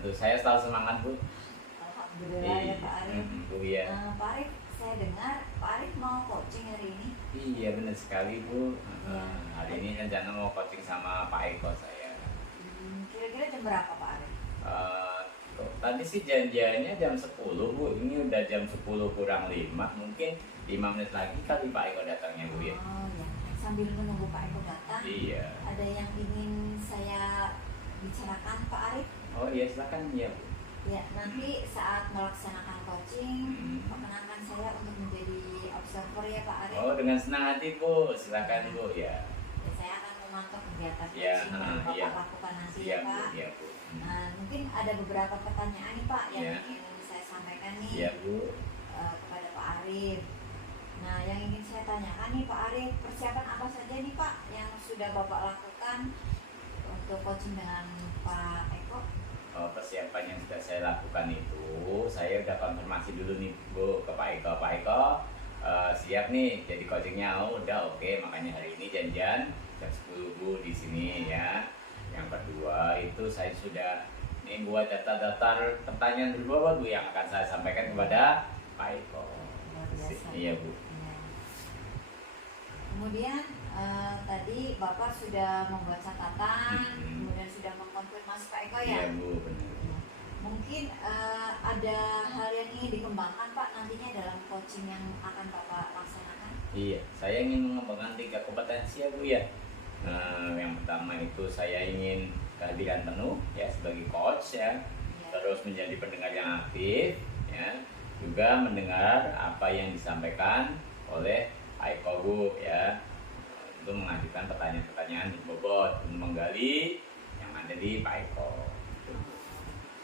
tentu. Saya selalu semangat, Bu. Alhamdulillah ya Pak Arif. Bu, ya. Pak Arif, saya dengar Pak Arif mau coaching hari ini. Iya, benar sekali, Bu. Iya. Hari ini rencana mau coaching sama Pak Eko saya. Kira-kira jam berapa Pak Arif? Tadi sih janjiannya jam 10, Bu. Ini udah jam 10 kurang 5. Mungkin 5 menit lagi kali Pak Eko datangnya, Bu, ya. Oh ya, sambil menunggu Pak Eko datang, Iya. ada yang ingin saya bicarakan Pak Arif. Oh iya, silakan ya, Bu. Ya, nanti saat melaksanakan coaching, perkenankan saya untuk menjadi observer ya Pak Arif. Oh, dengan senang hati, Bu. Silakan, Bu, ya. Ya, saya akan memantau kegiatan Ya, coaching yang Bapak iya. lakukan nanti Iya, ya Bu. Pak. Iya, Bu. Nah, mungkin ada beberapa pertanyaan nih Pak yang Ya. ingin saya sampaikan nih Iya, Bu. kepada Pak Arif. Nah, yang ingin saya tanyakan nih Pak Arif, persiapan apa saja nih Pak yang sudah Bapak lakukan untuk coaching dengan Pak Eko? Persiapan yang sudah saya lakukan itu, saya udah konfirmasi dulu nih, Bu, ke Pak Eko. Pak Eko, siap nih jadi coachingnya. Oh, udah oke. Makanya hari ini janjian jam 10, Bu, di sini ya. Yang kedua itu saya sudah nih buat daftar pertanyaan berbobot, Bu, yang akan saya sampaikan kepada Pak Eko. Luar biasa. Iya, Bu. Ya. Kemudian tadi Bapak sudah membuat catatan, kemudian sudah mengkonfirmasi Pak Eko ya? Iya, Bu, benar. Ya. Mungkin ada hal yang ingin dikembangkan Pak nantinya dalam coaching yang akan Bapak laksanakan? Iya, saya ingin mengembangkan 3 kompetensi ya, Bu, ya. Yang pertama itu saya ingin kehadiran penuh ya sebagai coach ya. Ya. Terus menjadi pendengar yang aktif ya. Juga mendengar apa yang disampaikan oleh Pak Eko, Bu, ya. Untuk mengajukan pertanyaan-pertanyaan berbobot untuk menggali yang ada di Pak Eko.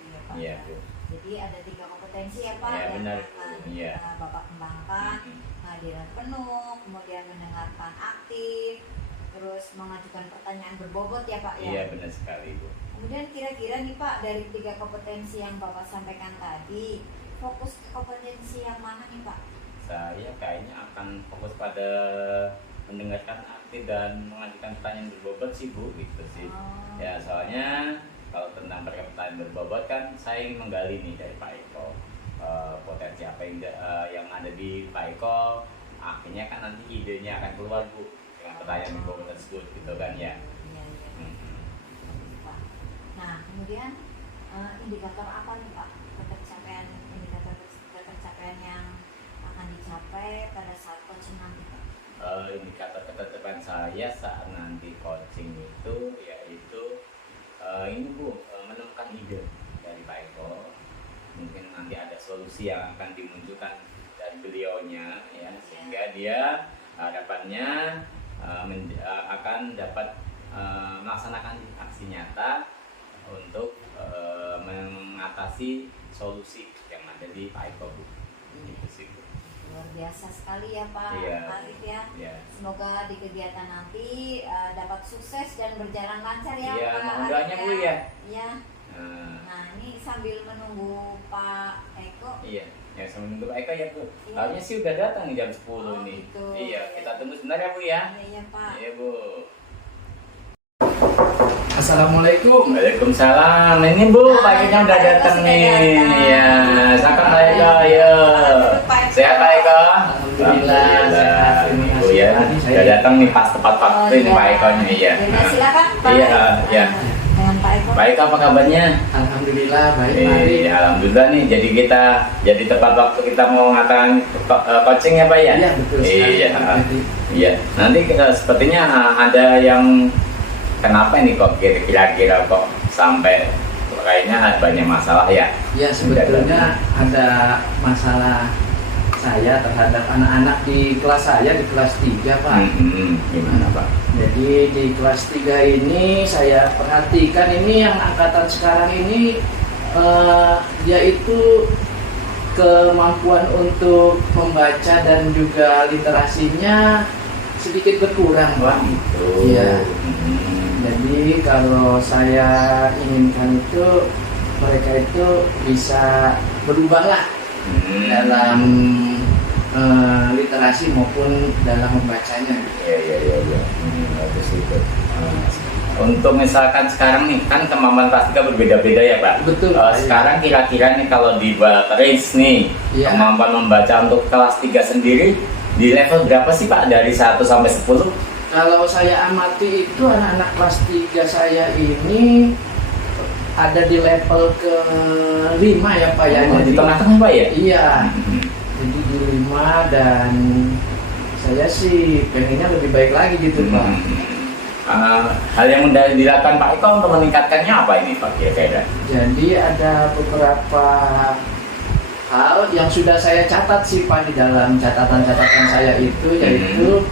Iya, Pak. Iya, Bu. Jadi ada 3 kompetensi ya Pak Iya, yang benar. akan Iya. Bapak kembangkan. Kehadiran penuh, kemudian mendengarkan aktif, terus mengajukan pertanyaan berbobot ya Pak ya. Iya, benar sekali, Bu. Kemudian kira-kira nih Pak, dari 3 kompetensi yang Bapak sampaikan tadi, fokus ke kompetensi yang mana nih Pak? Saya kayaknya akan fokus pada mendengarkan aktif dan mengajukan pertanyaan berbobot sih, Bu, gitu sih. Oh. Ya, soalnya kalau tentang pertanyaan berbobot kan saya ingin menggali nih dari Pak Eko potensi apa yang ada di Pak Eko. Akhirnya kan nanti idenya akan keluar, Bu, dengan pertanyaan berbobot tersebut gitu kan ya. Iya, iya. Bagus, Pak. Nah, kemudian indikator apa nih Pak indikator ketercapaian yang akan dicapai pada saat coaching nanti Pak? Indikator ketertiban saya saat nanti coaching itu yaitu ini, Bu, menemukan ide dari Pak Eko. Mungkin nanti ada solusi yang akan dimunculkan dari beliaunya ya, sehingga dia harapannya akan dapat melaksanakan aksi nyata untuk mengatasi solusi yang ada di Pak Eko, Bu. Gitu sih, Bu. Luar biasa sekali ya Pak Iya. Arif ya. Iya. Semoga di kegiatan nanti dapat sukses dan berjalan lancar ya Iya, Pak mohon Arif doanya, Bu, ya. Iya. Nah, ini sambil menunggu Pak Eko. Iya, ya sambil menunggu Pak Eko ya, Bu. Iya. Harusnya sih udah datang nih jam 10 Oh, nih. gitu. Iya, kita tunggu sebentar ya, Bu, ya. Iya, iya Pak. Iya, Bu. Assalamualaikum. Waalaikumsalam. Ini, Bu, Pak Eko udah datang nih. Iya, silakan Pak Eko, ya. Sehat Pak Eko? Alhamdulillah, sehat. Terima Bu, kasih, ya. Pak. Udah datang nih pas tepat waktu ini Pak Eko-nya, iya. Ya, silakan Pak. Iya, iya. Dengan Pak Eko. Pak Eko apa kabarnya? Alhamdulillah baik, Pak. Iya, alhamdulillah nih. Jadi tepat waktu kita mau ngatakan coaching ya, Pak ya? Iya, betul sekali. Iya. Jadi, Iya. Nanti sepertinya ada yang kenapa nih kok kira-kira kok sampai kayaknya banyak masalah ya? ya sebetulnya ada masalah saya terhadap anak-anak di kelas saya, di kelas 3 Pak. Gimana, Pak? Jadi di kelas 3 ini saya perhatikan ini yang angkatan sekarang ini yaitu kemampuan untuk membaca dan juga literasinya sedikit berkurang, Pak. Gitu. Iya. Jadi kalau saya inginkan itu mereka itu bisa berubahlah dalam literasi maupun dalam membacanya. Iya. Bagus itu. untuk misalkan sekarang nih kan kemampuan kelas 3 berbeda-beda ya Pak. Betul, Pak, sekarang kira-kira nih kalau di range nih Iya. kemampuan membaca untuk kelas 3 sendiri di level berapa sih Pak dari 1 sampai 10? Kalau saya amati itu anak-anak kelas 3 saya ini ada di level ke-5 ya Pak ya. Oh, di tengah-tengah Pak ya? Iya. Hmm. Jadi di 5 dan saya sih pengennya lebih baik lagi gitu Pak. Hal yang mudah dilakukan Pak Eko untuk meningkatkannya apa ini Pak kira-kira? Jadi ada beberapa hal yang sudah saya catat sih Pak di dalam catatan-catatan saya itu, yaitu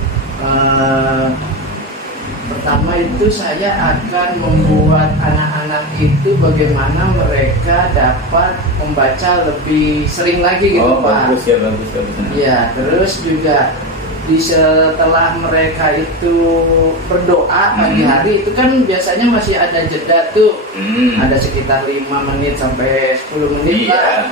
pertama itu saya akan membuat anak-anak itu bagaimana mereka dapat membaca lebih sering lagi gitu Pak. Bagus ya, bagus. Ya, terus juga setelah mereka itu berdoa pagi hari itu kan biasanya masih ada jeda tuh, ada sekitar 5 menit sampai 10 menit lah.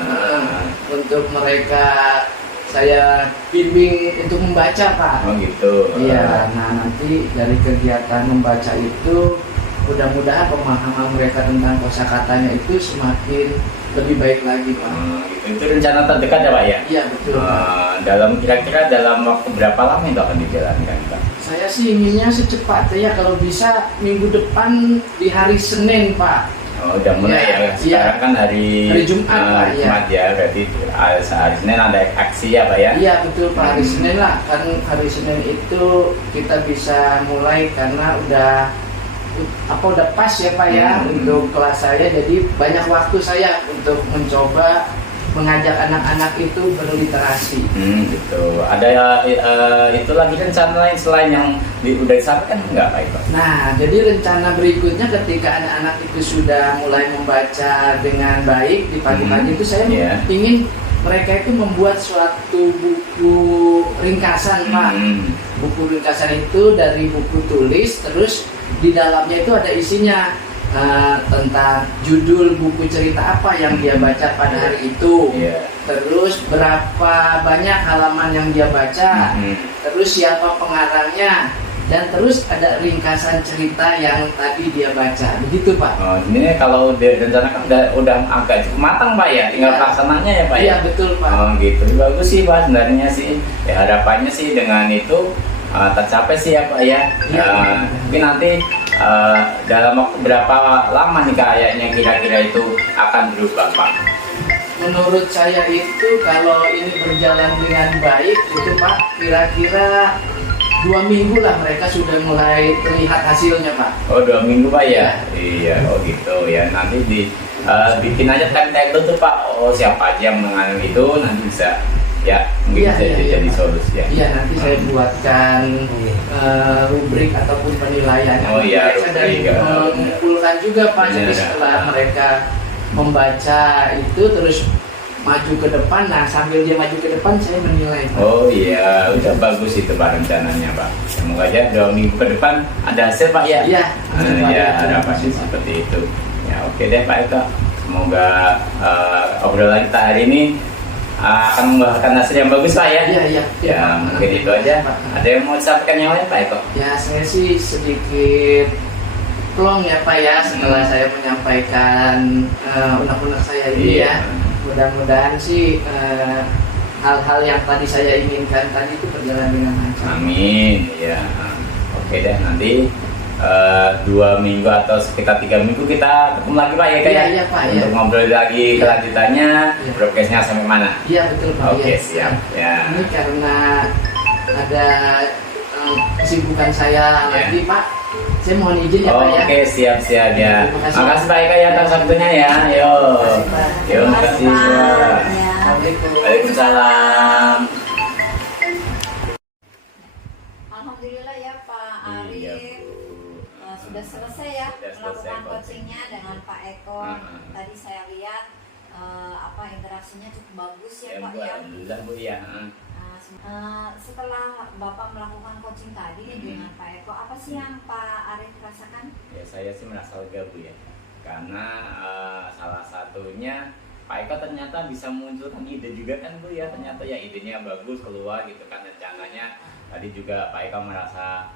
Untuk mereka saya bimbing untuk membaca Pak. Oh gitu. Iya, nah nanti dari kegiatan membaca itu mudah-mudahan pemahaman mereka tentang kosakatanya itu semakin lebih baik lagi Pak. Gitu. Itu rencana terdekat ya Pak ya? Iya betul Pak. Dalam kira-kira dalam waktu berapa lama itu akan dijalankan Pak? Saya sih inginnya secepatnya kalau bisa minggu depan di hari Senin Pak. Oh, udah mulai ya. Sekarang kan hari Jumat Pak. Jumat ya. Berarti hari Senin ada aksi ya Pak ya? Iya betul Pak, hari Senin lah. Kan hari Senin itu kita bisa mulai karena udah pas ya Pak ya untuk kelas saya, jadi banyak waktu saya untuk mencoba mengajak anak-anak itu berliterasi. Gitu. Ada itu lagi rencana lain selain yang udah disampaikan enggak Pak Eko? Nah, jadi rencana berikutnya ketika anak-anak itu sudah mulai membaca dengan baik di pagi-pagi itu saya ingin mereka itu membuat suatu buku ringkasan Pak. Buku ringkasan itu dari buku tulis, terus di dalamnya itu ada isinya tentang judul buku cerita apa yang dia baca pada hari itu, terus berapa banyak halaman yang dia baca, terus siapa pengarangnya, dan terus ada ringkasan cerita yang tadi dia baca, begitu Pak. Oh, ini kalau direncanakan udah agak cukup matang Pak ya, tinggal pelaksananya ya Pak ya? Iya betul Pak. Oh gitu, bagus sih Pak sebenarnya sih. Ya harapannya sih dengan itu tercapai sih ya Pak ya. Mungkin nanti dalam waktu berapa lama nih kayaknya kira-kira itu akan berubah Pak? Menurut saya itu kalau ini berjalan dengan baik itu Pak, kira-kira 2 minggu lah mereka sudah mulai terlihat hasilnya Pak. Oh 2 minggu Pak ya? Iya, oh gitu ya. Nanti bikin aja timetable tuh Pak. Oh siapa aja yang mengalami itu nanti bisa ya mungkin jadi solusi ya. Iya nanti saya buatkan rubrik ataupun penilaian. Oh iya, dari mengumpulkan juga Pak. Jadi setelah mereka membaca itu terus maju ke depan, nah sambil dia maju ke depan saya menilai Pak. Oh iya, udah bagus itu Pak rencananya Pak. Semoga aja 2 minggu ke depan ada hasil Pak ya. Iya. Ya harapannya seperti itu. Ya oke deh Pak Eko. Semoga obrolan kita hari ini akan membawakan hasil yang bagus Pak ya. Iya. Ya mungkin itu aja. Ada yang mau disampaikan yang lain Pak Eko? Ya saya sih sedikit plong ya Pak ya setelah saya menyampaikan unek-unek saya ini ya. Mudah-mudahan sih hal-hal yang tadi saya inginkan tadi itu berjalan dengan lancar. Amin. Ya. Oke deh nanti 2 minggu atau sekitar 3 minggu kita ketemu lagi Pak ya kayak Iya Pak untuk ngobrol lagi kelanjutannya progresnya sampai mana. Iya betul Pak. Oke siap ya. Ini karena ada kesibukan saya lagi Pak, saya mohon izin ya Pak ya. Oke siap ya. Makasih Pak Eka ya atas waktunya ya. Yo makasih Pak. Waalaikumsalam. Alhamdulillah ya Pak Arif sudah selesai ya melakukan coachingnya dengan Pak Eko. Tadi saya lihat interaksinya cukup bagus ya Pak ya. Alhamdulillah Bu ya. Setelah Bapak melakukan coaching tadi dengan Pak Eko, apa sih yang Pak Arif rasakan? Ya saya sih merasa lega Bu ya, karena salah satunya Pak Eko ternyata bisa memunculkan ide juga kan Bu ya. Ternyata ya idenya bagus keluar gitu kan rencananya. Tadi juga Pak Eko merasa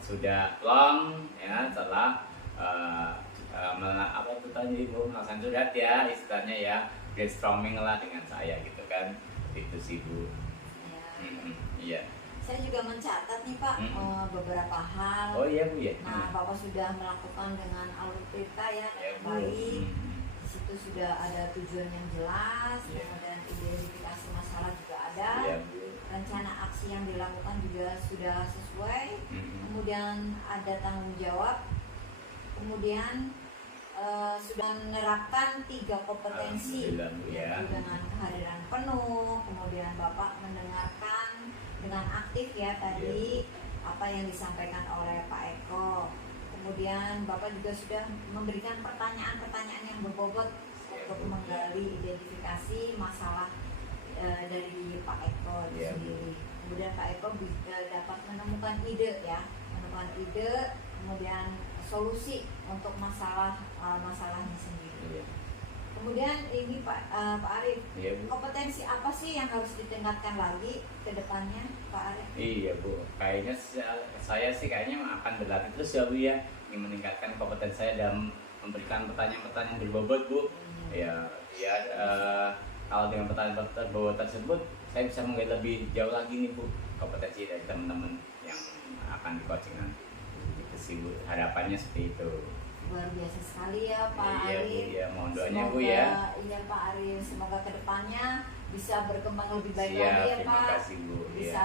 sudah plong ya setelah apa itu tadi Bu, melaksanakan surat ya, istilahnya ya brainstorming lah dengan saya gitu kan, itu sih Bu. Ya. Iya. Saya juga mencatat nih Pak beberapa hal. Oh iya Bu ya. Nah Bapak sudah melakukan dengan alur cerita ya, baik. Di situ sudah ada tujuan yang jelas, kemudian identifikasi masalah juga ada. Iya, Bu. Rencana aksi yang dilakukan juga sudah sesuai. Kemudian ada tanggung jawab. Kemudian sudah menerapkan 3 kompetensi, yaitu dengan kehadiran penuh. Kemudian Bapak mendengarkan dengan aktif ya tadi apa yang disampaikan oleh Pak Eko. Kemudian Bapak juga sudah memberikan pertanyaan-pertanyaan yang berbobot untuk menggali identifikasi masalah dari Pak Eko sendiri. Kemudian Pak Eko dapat menemukan ide ya, kemudian solusi untuk masalahnya sendiri. Kemudian ini Pak Arif, kompetensi apa sih yang harus ditingkatkan lagi ke depannya Pak Arif? Iya Bu, kayaknya saya sih kayaknya akan berlatih terus ya Bu ya, ingin meningkatkan kompetensi saya dalam memberikan pertanyaan-pertanyaan berbobot Bu. Kalau dengan pertanyaan berbobot tersebut saya bisa menggali lebih jauh lagi nih Bu kompetensi dari teman-teman yang akan di coaching nanti. Itu sih Bu, harapannya seperti itu. Luar biasa sekali ya Pak Arif. Iya, mohon doanya semoga, Bu ya. Iya Pak Arif, semoga kedepannya bisa berkembang lebih baik lagi ya Pak. Terima kasih Bu. Bisa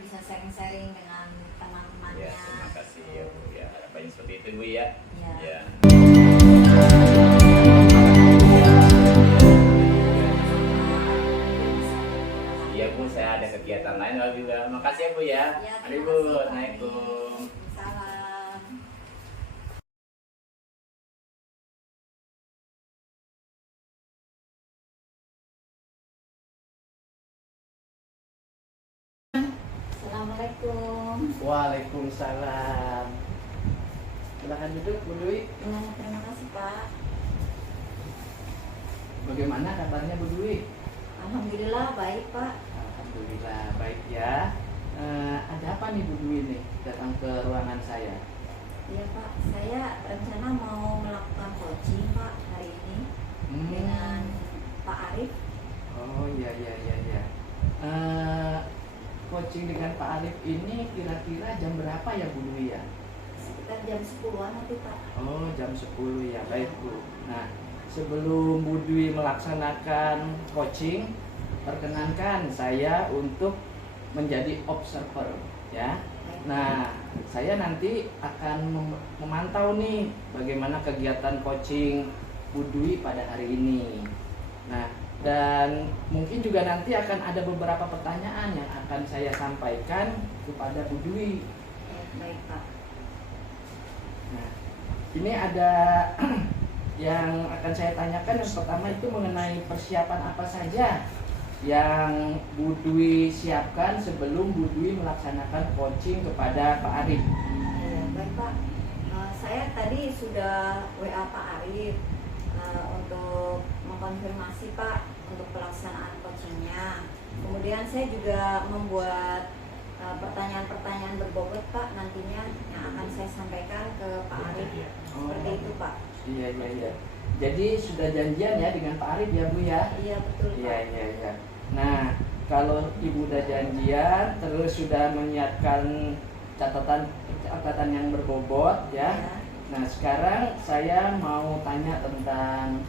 bisa sharing-sharing dengan teman-temannya. Ya, terima kasih ya Bu ya. Harapannya seperti itu Bu ya. Iya. Iya Bu, saya ada kegiatan lain juga. Makasih ya Bu ya. Mari Bu, Assalamualaikum. Salam. Assalamualaikum. Waalaikumsalam. Silakan duduk Bu Dwi. Terima kasih Pak. Bagaimana kabarnya Bu Dwi? Alhamdulillah baik Pak. Alhamdulillah baik ya. Ada apa nih Bu Dwi nih datang ke ruangan saya? Iya Pak, saya rencana mau melakukan coaching Pak hari ini dengan Pak Arif. Oh iya. Coaching dengan Pak Arif ini kira-kira jam berapa ya Bu Dwi ya? Sekitar jam 10-an nanti Pak. Oh jam 10 ya, baik Bu. Nah sebelum Bu Dwi melaksanakan coaching, perkenankan saya untuk menjadi observer ya. Nah saya nanti akan memantau nih bagaimana kegiatan coaching Bu Dwi pada hari ini. Nah dan mungkin juga nanti akan ada beberapa pertanyaan yang akan saya sampaikan kepada Bu Dwi. Baik Pak. Nah, ini ada yang akan saya tanyakan. Yang pertama itu mengenai persiapan apa saja yang Bu Dwi siapkan sebelum Bu Dwi melaksanakan coaching kepada Pak Arif. Baik Pak. Saya tadi sudah WA Pak Arif untuk mengkonfirmasi Pak untuk pelaksanaan coachingnya. Kemudian saya juga membuat pertanyaan-pertanyaan berbobot Pak nantinya yang akan saya sampaikan ke Pak Arif. Seperti itu Pak. Iya. Jadi sudah janjian ya dengan Pak Arif ya Bu ya? Iya betul Pak. Iya. Nah kalau Ibu udah janjian terus sudah menyiapkan catatan yang berbobot ya. Nah sekarang saya mau tanya tentang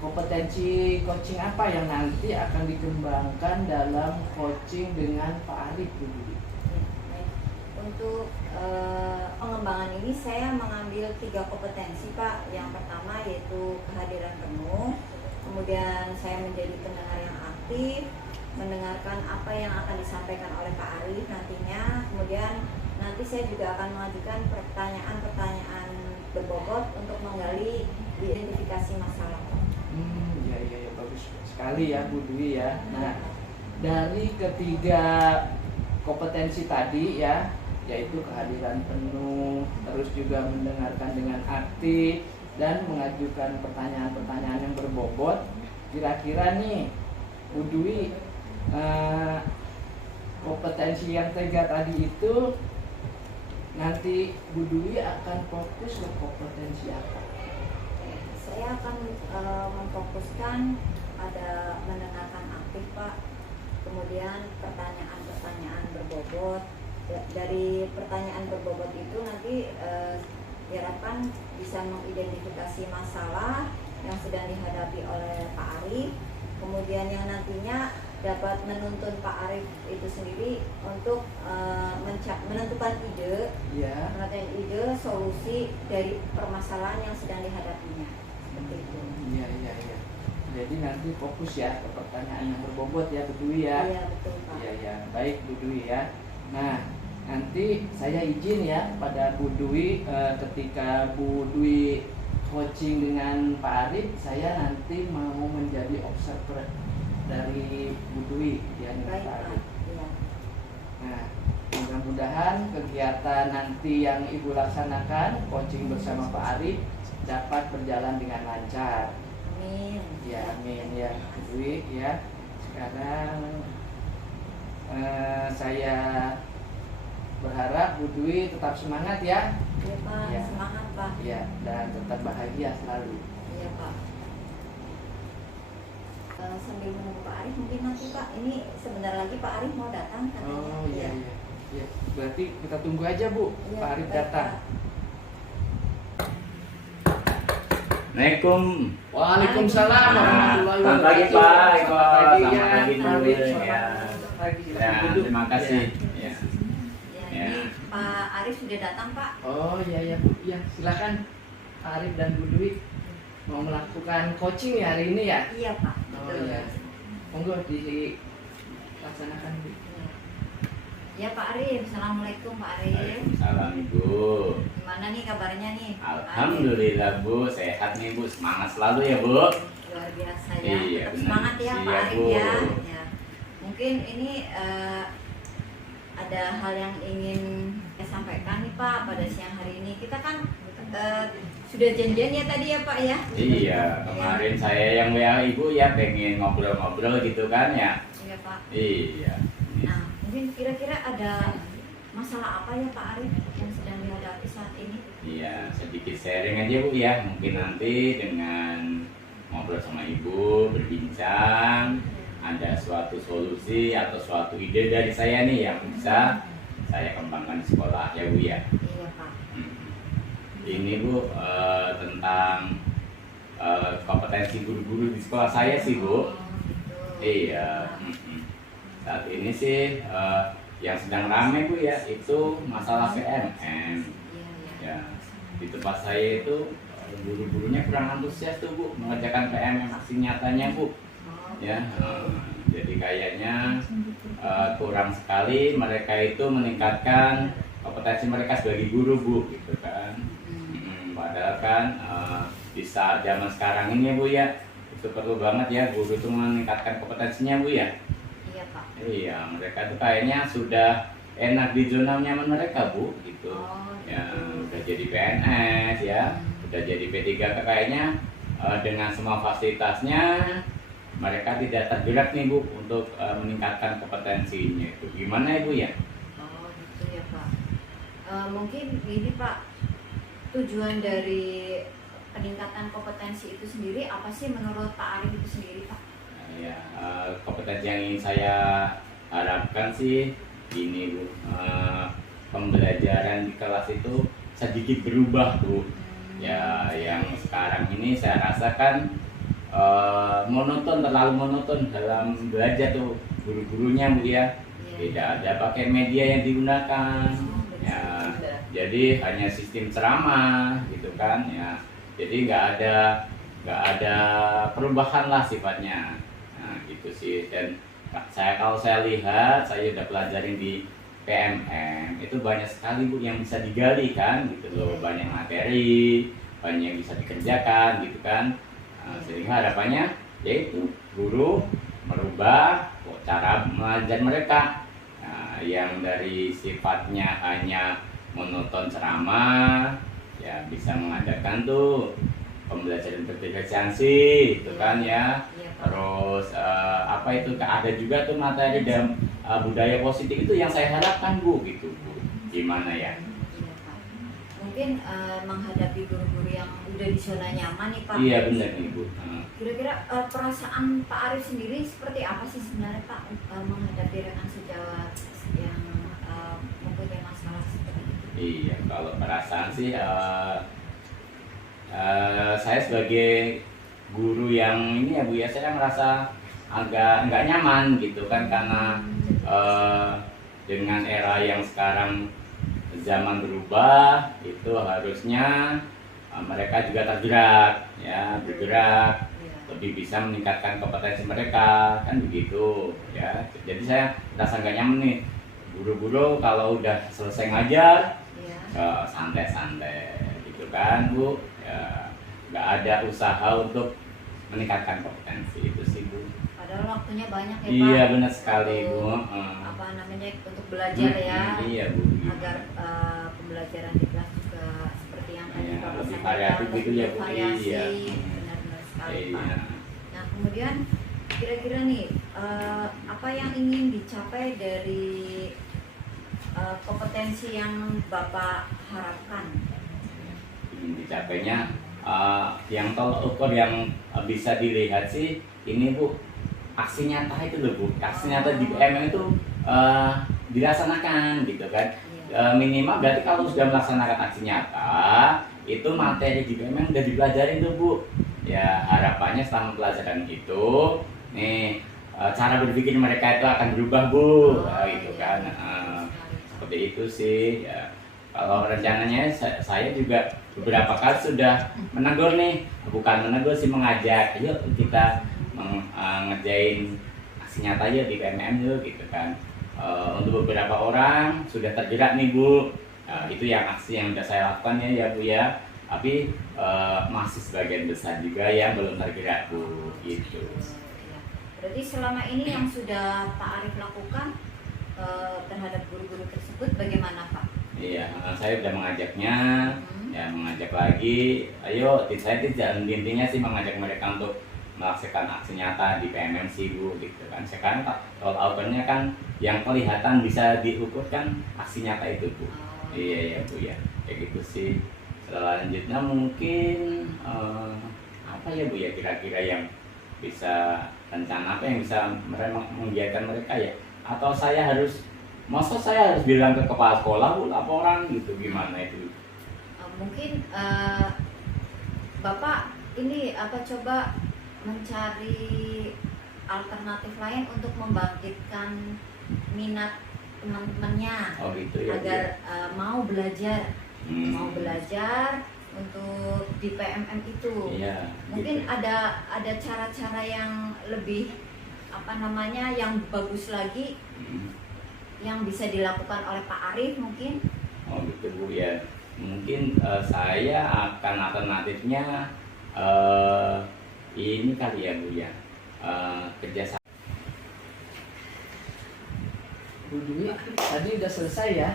kompetensi coaching apa yang nanti akan dikembangkan dalam coaching dengan Pak Arif Bu Dwi. Untuk pengembangan ini saya mengambil 3 kompetensi Pak. Yang pertama yaitu kehadiran penuh. Kemudian saya menjadi pendengar yang aktif, mendengarkan apa yang akan disampaikan oleh Pak Arif nantinya. Kemudian nanti saya juga akan mengajukan pertanyaan-pertanyaan berbobot untuk menggali identifikasi masalah. Iya, bagus sekali ya Bu Dwi ya. Nah dari ketiga kompetensi tadi ya, yaitu kehadiran penuh, terus juga mendengarkan dengan aktif dan mengajukan pertanyaan-pertanyaan yang berbobot. Kira-kira nih Bu Dwi, kompetensi yang 3 tadi itu nanti Bu Dwi akan fokus ke kompetensi apa? Saya akan memfokuskan pada mendengarkan aktif Pak, kemudian pertanyaan-pertanyaan berbobot. Dari pertanyaan berbobot itu nanti diharapkan bisa mengidentifikasi masalah yang sedang dihadapi oleh Pak Arif, kemudian yang nantinya dapat menuntun Pak Arif itu sendiri untuk menentukan ide, menentukan ide solusi dari permasalahan yang sedang dihadapinya. Seperti itu. Iya. Jadi nanti fokus ya ke pertanyaan yang berbobot ya Bu Dwi ya. Iya betul Pak. Iya, baik Bu Dwi ya. Nah, nanti saya izin ya pada Bu Dwi, ketika Bu Dwi coaching dengan Pak Arif, saya nanti mau menjadi observer dari Bu Dwi ya dengan Baik Pak Pak. Arif. Iya. Nah, mudah-mudahan kegiatan nanti yang Ibu laksanakan coaching bersama Pak Arif dapat berjalan dengan lancar. Amin. Ya, amin ya Bu Dwi ya. Sekarang saya berharap Bu Dwi tetap semangat ya. Iya Pak, Ya. semangat Pak. Ya, dan tetap bahagia selalu. Iya Pak. Sambil menunggu Pak Arif, mungkin nanti Pak, ini sebentar lagi Pak Arif mau datang katanya. Oh iya. Berarti kita tunggu aja Bu, Iya, Pak Arif baik, datang. Pak. Assalamualaikum. Waalaikumsalam warahmatullahi Selamat pagi wabarakatuh. Pak Eko. Selamat pagi Selamat ya. pagi Pak dulu Arif. ya. Selamat pagi. Ya, Silakan duduk. terima kasih. Ya. Ya, Ya. ini Pak Arif sudah datang Pak. Oh iya Bu, ya silakan Pak Arif dan Bu Dwi mau melakukan coaching ya hari ini ya. Iya Pak. Oh Betul. iya, monggo dilaksanakan Bu. Ya Pak Arif, assalamualaikum Pak Arif. Waalaikumsalam Ibu. Gimana nih kabarnya nih? Pak Arif? Alhamdulillah Bu, sehat nih Bu, semangat selalu ya Bu. Luar biasa ya. Iya, Tetap benar. semangat ya Pak Siap, Arif Bu. ya. Ya. Mungkin ini ada hal yang ingin saya sampaikan nih Pak pada siang hari ini. Kita kan sudah janjian ya tadi ya Pak ya. Iya, kemarin saya yang WA Ibu ya pengen ngobrol-ngobrol gitu kan ya. Iya Pak. Iya. Nah, mungkin kira-kira ada masalah apa ya Pak Arif yang sedang dihadapi saat ini? Iya, sedikit sharing aja Bu ya. Mungkin nanti dengan ngobrol sama Ibu, berbincang, ada suatu solusi atau suatu ide dari saya nih yang bisa saya kembangkan di sekolah ya Bu ya. Iya Pak. Ini Bu tentang kompetensi guru-guru di sekolah saya sih Bu. Oh, gitu. Iya. Saat ini sih yang sedang ramai Bu ya itu masalah PMM. Iya. Ya, di tempat saya itu guru-gurunya kurang antusias tuh Bu mengerjakan PMM aksi nyatanya Bu. Oh, Ya, jadi kayaknya kurang sekali mereka itu meningkatkan kompetensi mereka sebagai guru Bu, gitu kan. Padahal kan di saat zaman sekarang ini ya Bu ya itu perlu banget ya guru itu meningkatkan kompetensinya Bu ya. Iya Pak. Iya, mereka tuh kayaknya sudah enak di zona nyaman mereka Bu, gitu. Oh, Ya, gitu. udah jadi PNS ya, udah jadi P3K kayaknya dengan semua fasilitasnya mereka tidak tergerak nih Bu untuk meningkatkan kompetensinya itu. Gimana Ibu ya? Oh gitu ya Pak. Mungkin ini Pak, tujuan dari peningkatan kompetensi itu sendiri apa sih menurut Pak Arif itu sendiri Pak? Ya, kompetensi yang ingin saya harapkan sih ini Bu, pembelajaran di kelas itu sedikit berubah Bu. Ya, yang sekarang ini saya rasakan monoton, terlalu monoton dalam belajar tuh guru-gurunya Bu ya. Tidak ada pakai media yang digunakan. Ya, jadi hanya sistem ceramah gitu kan ya. Jadi nggak ada perubahan lah sifatnya. Nah, gitu sih. Dan kalau saya lihat, saya udah pelajarin di PMM itu banyak sekali Bu yang bisa digali kan gitu loh, banyak materi, banyak yang bisa dikerjakan gitu kan. Sehingga harapannya yaitu guru merubah cara mengajar mereka yang dari sifatnya hanya monoton ceramah ya bisa mengajarkan tuh pembelajaran berdiferensiasi itu kan ya. Terus apa itu ada juga tuh materi dalam budaya positif itu yang saya harapkan Bu gitu Bu. Gimana ya? mungkin menghadapi guru-guru yang udah di zona nyaman nih Pak. Iya benar nih Bu. Kira-kira perasaan Pak Arif sendiri seperti apa sih sebenarnya Pak menghadapi rekan sejawat yang mempunyai masalah seperti itu? Iya, kalau perasaan sih saya sebagai guru yang ini ya Bu ya, saya merasa agak nggak nyaman gitu kan, karena dengan era yang sekarang zaman berubah, itu harusnya mereka juga tergerak ya, bergerak lebih bisa meningkatkan kompetensi mereka kan begitu ya. Jadi saya rasa nggak nyaman nih, guru-guru kalau udah selesai ngajar santai-santai gitu kan Bu ya, nggak ada usaha untuk meningkatkan kompetensi itu sih Bu. Padahal waktunya banyak ya Pak. Iya benar sekali Bu. Apa namanya, untuk belajar ya. Iya Bu. Agar pembelajaran di kelas juga seperti yang tadi Bapak lebih sampaikan, variatif gitu ya Bu. variasi. Iya. Benar-benar sekali Iya. Pak. Nah kemudian kira-kira nih apa yang ingin dicapai dari kompetensi yang Bapak harapkan? Dicapainya yang tolak ukur yang bisa dilihat sih ini Bu, aksi nyata itu loh Bu, aksi nyata di BMM itu dilaksanakan gitu kan. Minimal berarti kalau sudah melaksanakan aksi nyata itu materi di BMM udah dipelajari tuh Bu ya. Harapannya selama pelajaran itu nih cara berpikir mereka itu akan berubah Bu, gitu kan. Seperti itu sih ya. Kalau rencananya saya juga beberapa kali sudah menegur nih, bukan menegur sih, mengajak, ayo kita ngerjain aksi nyata aja di PMM yuk gitu kan. Untuk beberapa orang sudah tergerak nih Bu, itu yang aksi yang sudah saya lakukan ya Bu ya. Tapi masih sebagian besar juga yang belum tergerak Bu gitu. Berarti selama ini yang sudah Pak Arif lakukan terhadap guru-guru tersebut bagaimana Pak? Iya, saya sudah mengajaknya, ya mengajak lagi. Ayo, saya tidak intinya sih mengajak mereka untuk melaksanakan aksi nyata di PMM sih Bu, gitu kan. Sekarang kalau outputnya kan yang kelihatan bisa diukur kan aksi nyata itu Bu. Iya ya Bu ya, kayak gitu sih. Selanjutnya mungkin apa ya Bu ya, kira-kira yang bisa, rencana apa yang bisa menggiatkan mereka ya? Atau saya harus, masa saya harus bilang ke kepala sekolah Bu laporan gitu, gimana itu? Mungkin Bapak ini coba mencari alternatif lain untuk membangkitkan minat teman-temannya, gitu ya, agar mau belajar untuk di PMM itu. Iya, mungkin gitu. ada cara-cara yang lebih yang bagus lagi yang bisa dilakukan oleh Pak Arif mungkin. Gitu Bu ya. Mungkin saya akan alternatifnya ini kali ya Bu ya, kerjasama. Bu Dwi, tadi udah selesai ya?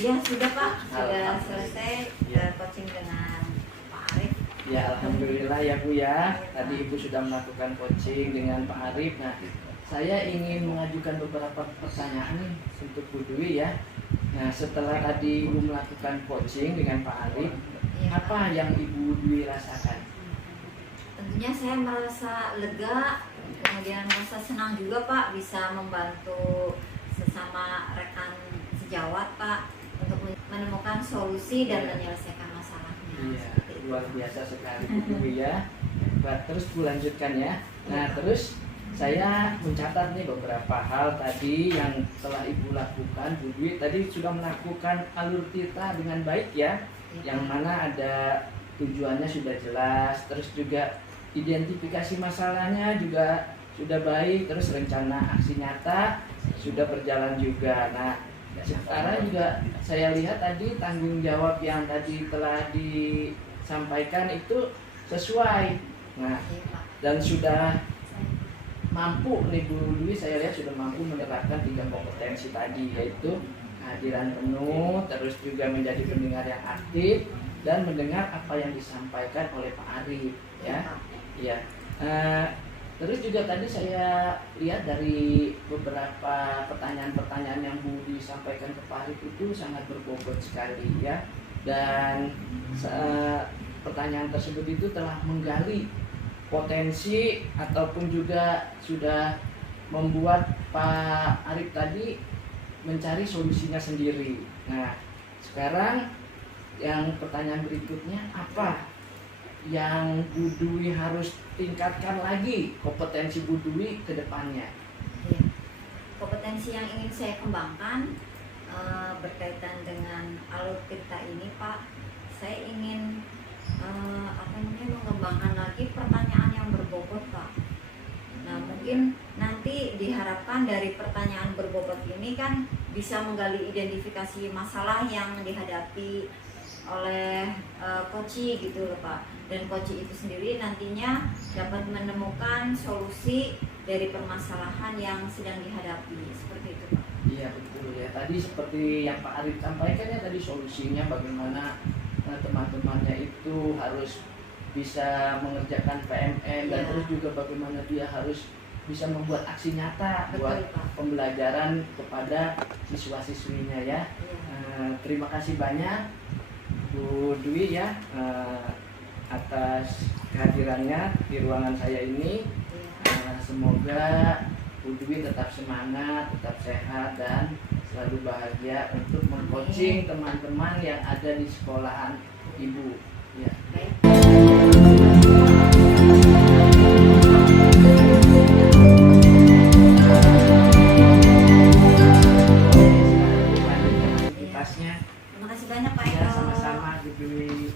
Ya sudah Pak, sudah selesai coaching dengan Pak Arif. Ya alhamdulillah ya Bu ya. Tadi Ibu sudah melakukan coaching dengan Pak Arif. Nah, saya ingin mengajukan beberapa pertanyaan nih untuk Bu Dwi ya. Nah, setelah tadi Ibu melakukan coaching dengan Pak Arif, apa yang Ibu Dwi rasakan? Tentunya saya merasa lega, kemudian merasa senang juga Pak, bisa membantu sesama rekan sejawat Pak untuk menemukan solusi dan menyelesaikan masalahnya. Iya, luar biasa sekali Bu Dwi ya. Terus Bu lanjutkan ya. Nah, terus saya mencatat nih beberapa hal tadi yang telah Ibu lakukan. Bu Dwi tadi sudah melakukan alur kita dengan baik ya, yang mana ada tujuannya sudah jelas, terus juga identifikasi masalahnya juga sudah baik, terus rencana aksi nyata sudah berjalan juga. Nah, sekarang juga saya lihat tadi tanggung jawab yang tadi telah disampaikan itu sesuai. Nah, dan sudah mampu nih Bu Dwi, saya lihat sudah mampu menerapkan 3 kompetensi tadi, yaitu kehadiran penuh, terus juga menjadi pendengar yang aktif dan mendengar apa yang disampaikan oleh Pak Arif ya. Iya. Terus juga tadi saya lihat dari beberapa pertanyaan-pertanyaan yang Bu disampaikan ke Pak Arif itu sangat berbobot sekali ya. dan pertanyaan tersebut itu telah menggali potensi ataupun juga sudah membuat Pak Arif tadi mencari solusinya sendiri. Nah, sekarang yang pertanyaan berikutnya, apa yang Bu Dwi harus tingkatkan lagi kompetensi Bu Dwi ke depannya? Ya. Kompetensi yang ingin saya kembangkan berkaitan dengan alur cerita ini, Pak, saya ingin mengembangkan lagi pertanyaan yang berbobot, Pak. Nah, mungkin nanti diharapkan dari pertanyaan berbobot ini kan bisa menggali identifikasi masalah yang dihadapi oleh koci gitu loh, Pak. Dan koci itu sendiri nantinya dapat menemukan solusi dari permasalahan yang sedang dihadapi. Seperti itu, Pak. Iya, betul ya. Tadi seperti yang Pak Arif sampaikan ya, tadi solusinya bagaimana teman-temannya itu harus bisa mengerjakan PMN, dan terus juga bagaimana dia harus bisa membuat aksi nyata buat pembelajaran kepada siswa-siswinya ya. Terima kasih banyak Bu Dwi ya atas kehadirannya di ruangan saya ini. Semoga Bu Dwi tetap semangat, tetap sehat, dan selalu bahagia untuk meng-coaching teman-teman yang ada di sekolahan Ibu. Ya. Aktivitasnya. Terima kasih banyak, Pak. Ya, sama-sama Bu Dwi.